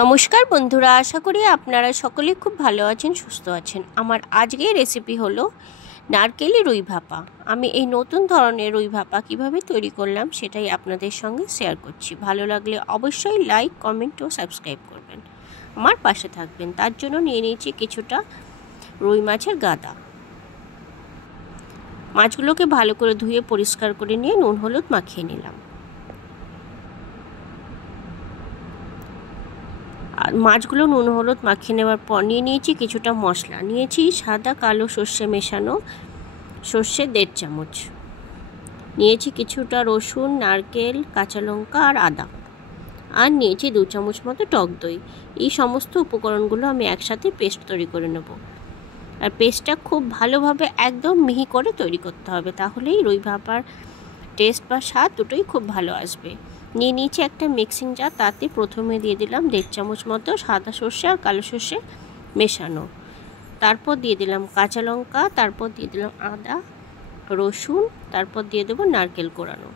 নমস্কার বন্ধুরা, আশা করি আপনারা সকলে খুব ভালো আছেন, সুস্থ আছেন। আমার আজকের রেসিপি হলো নারকেলি রুই ভাপা। আমি এই নতুন ধরনের রুই ভাপা কীভাবে তৈরি করলাম সেটাই আপনাদের সঙ্গে শেয়ার করছি। ভালো লাগলে অবশ্যই লাইক, কমেন্ট ও সাবস্ক্রাইব করবেন, আমার পাশে থাকবেন। তার জন্য নিয়ে নিয়েছি কিছুটা রুই মাছের গাদা। মাছগুলোকে ভালো করে ধুয়ে পরিষ্কার করে নিয়ে নুন হলুদ মাখিয়ে নিলাম। আর মাছগুলো নুন হলুদ মাখিয়ে নেওয়ার পর নিয়ে নিয়েছি কিছুটা মশলা। নিয়েছি সাদা কালো সর্ষে মেশানো সর্ষে 1.5 চামচ। নিয়েছি কিছুটা রসুন, নারকেল, কাঁচা লঙ্কা আর আদা। আর নিয়েছি 2 চামচ মতো টক দই। এই সমস্ত উপকরণগুলো আমি একসাথে পেস্ট তৈরি করে নেব। আর পেস্টটা খুব ভালোভাবে একদম মিহি করে তৈরি করতে হবে, তাহলেই রুই ভাপার টেস্ট বা স্বাদ দুটোই খুব ভালো আসবে। নিয়ে নিয়েছি একটা মিক্সিং জার, তাতে প্রথমে দিয়ে দিলাম 1.5 চামচ মতো সাদা সর্ষে আর কালো সর্ষে মেশানো। তারপর দিয়ে দিলাম কাঁচা লঙ্কা, তারপর দিয়ে দিলাম আদা, রসুন, তারপর দিয়ে দেবো নারকেল কোড়ানো।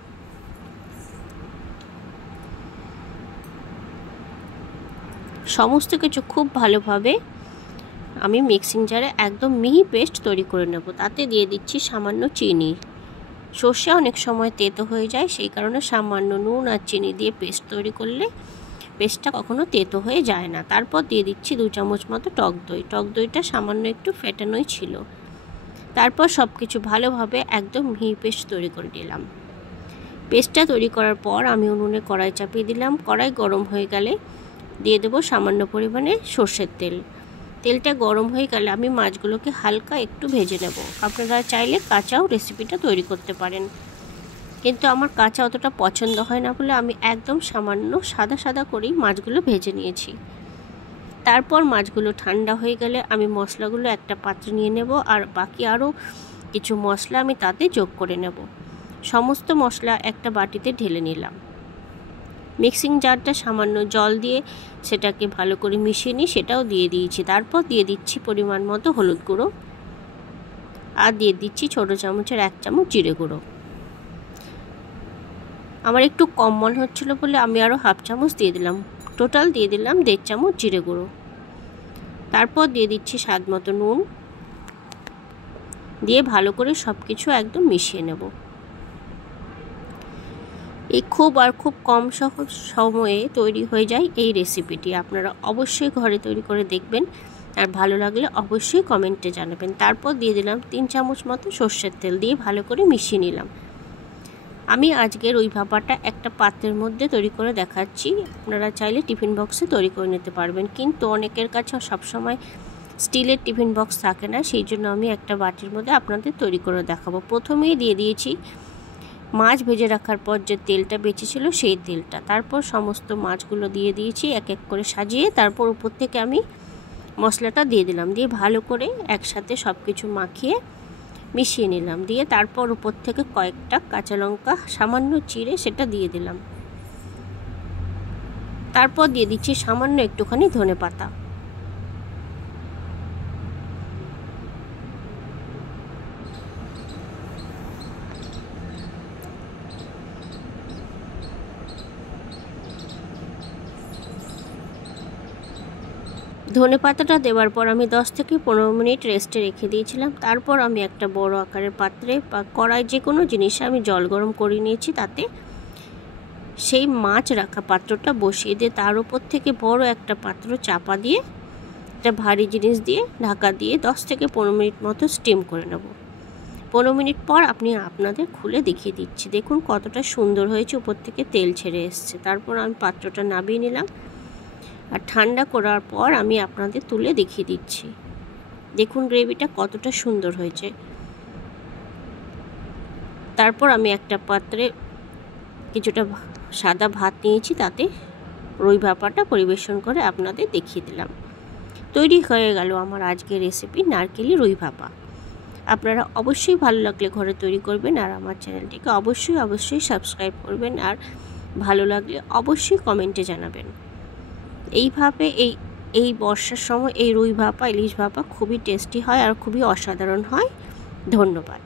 সমস্ত কিছু খুব ভালোভাবে আমি মিক্সিং জারে একদম মিহি পেস্ট তৈরি করে নেব। তাতে দিয়ে দিচ্ছি সামান্য চিনি। সর্ষে অনেক সময় তেতো হয়ে যায়, সেই কারণে সামান্য নুন আর চিনি দিয়ে পেস্ট তৈরি করলে পেস্টটা কখনো তেতো হয়ে যায় না। তারপর দিয়ে দিচ্ছি 2 চামচ মতো টক দই। টক দইটা সামান্য একটু ফেটানোই ছিল। তারপর সব কিছু ভালোভাবে একদম মিহি পেস্ট তৈরি করে দিলাম। পেস্টটা তৈরি করার পর আমি উনুনে কড়াই চাপিয়ে দিলাম। কড়াই গরম হয়ে গেলে দিয়ে দেবো সামান্য পরিমাণে সর্ষের তেল। তেলটা গরম হয়ে গেলে আমি মাছগুলোকে হালকা একটু ভেজে নেব। আপনারা চাইলে কাঁচাও রেসিপিটা তৈরি করতে পারেন, কিন্তু আমার কাঁচা অতটা পছন্দ হয় না বলে আমি একদম সামান্য সাদা সাদা করেই মাছগুলো ভেজে নিয়েছি। তারপর মাছগুলো ঠান্ডা হয়ে গেলে আমি মশলাগুলো একটা পাত্রে নিয়ে নেব, আর বাকি আরও কিছু মশলা আমি তাতে যোগ করে নেব। সমস্ত মশলা একটা বাটিতে ঢেলে নিলাম। মিক্সিং জারটা সামান্য জল দিয়ে সেটাকে ভালো করে মিশিয়ে নিই, সেটাও দিয়ে দিয়েছি। তারপর দিয়ে দিচ্ছি পরিমাণ মতো হলুদ গুঁড়ো, আর দিয়ে দিচ্ছি ছোটো চামচের 1 চামচ জিরে গুঁড়ো। আমার একটু কম মনে হচ্ছিলো বলে আমি আরও হাফ চামচ দিয়ে দিলাম। টোটাল দিয়ে দিলাম 1.5 চামচ জিরে গুঁড়ো। তারপর দিয়ে দিচ্ছি স্বাদ মতো নুন, দিয়ে ভালো করে সব কিছু একদম মিশিয়ে নেব। এই খুব কম সময়ে তৈরি হয়ে যায় এই রেসিপিটি। আপনারা অবশ্যই ঘরে তৈরি করে দেখবেন, আর ভালো লাগলে অবশ্যই কমেন্টে জানাবেন। তারপর দিয়ে দিলাম 3 চামচ মতো সর্ষের তেল, দিয়ে ভালো করে মিশিয়ে নিলাম। আমি আজকের ওই ভাপাটা একটা পাত্রের মধ্যে তৈরি করে দেখাচ্ছি। আপনারা চাইলে টিফিন বক্সে তৈরি করে নিতে পারবেন, কিন্তু অনেকের কাছে সবসময় স্টিলের টিফিন বক্স থাকে না, সেই জন্য আমি একটা বাটির মধ্যে আপনাদের তৈরি করে দেখাবো। প্রথমেই দিয়ে দিয়েছি মাছ ভেজে রাখার পর যে তেলটা বেঁচেছিল সেই তেলটা। তারপর সমস্ত মাছগুলো দিয়ে দিয়েছি এক এক করে সাজিয়ে। তারপর উপর থেকে আমি মশলাটা দিয়ে দিলাম, দিয়ে ভালো করে একসাথে সব কিছু মাখিয়ে মিশিয়ে নিলাম। দিয়ে তারপর উপর থেকে কয়েকটা কাঁচা লঙ্কা সামান্য চিড়ে সেটা দিয়ে দিলাম। তারপর দিয়ে দিচ্ছি সামান্য একটুখানি ধনেপাতা। ধনেপাতাটা দেওয়ার পর আমি 10 থেকে 15 মিনিট রেস্টে রেখে দিয়েছিলাম। তারপর আমি একটা বড় আকারের পাত্রে বা কড়াই যে কোনো জিনিসে আমি জল গরম করে নিয়েছি। তাতে সেই মাছ রাখা পাত্রটা বসিয়ে দিয়ে তার উপর থেকে বড় একটা পাত্র চাপা দিয়ে একটা ভারী জিনিস দিয়ে ঢাকা দিয়ে 10 থেকে 15 মিনিট মতো স্টিম করে নেব। 15 মিনিট পর আপনাদের খুলে দেখিয়ে দিচ্ছি। দেখুন কতটা সুন্দর হয়েছে, উপর থেকে তেল ছেড়ে এসছে। তারপর আমি পাত্রটা নামিয়ে নিলাম, আর ঠান্ডা করার পর আমি আপনাদের তুলে দেখিয়ে দিচ্ছি। দেখুন গ্রেভিটা কতটা সুন্দর হয়েছে। তারপর আমি একটা পাত্রে কিছুটা সাদা ভাত নিয়েছি, তাতে রুই ভাপাটা পরিবেশন করে আপনাদের দেখিয়ে দিলাম। তৈরি হয়ে গেল আমার আজকের রেসিপি নারকেলি রুই ভাপা। আপনারা অবশ্যই ভালো লাগলে ঘরে তৈরি করবেন, আর আমার চ্যানেলটিকে অবশ্যই সাবস্ক্রাইব করবেন, আর ভালো লাগলে অবশ্যই কমেন্টে জানাবেন। এইভাবে এই বর্ষার সময় এই রুই ভাপা, ইলিশ ভাপা খুবই টেস্টি হয় আর খুবই অসাধারণ হয়। ধন্যবাদ।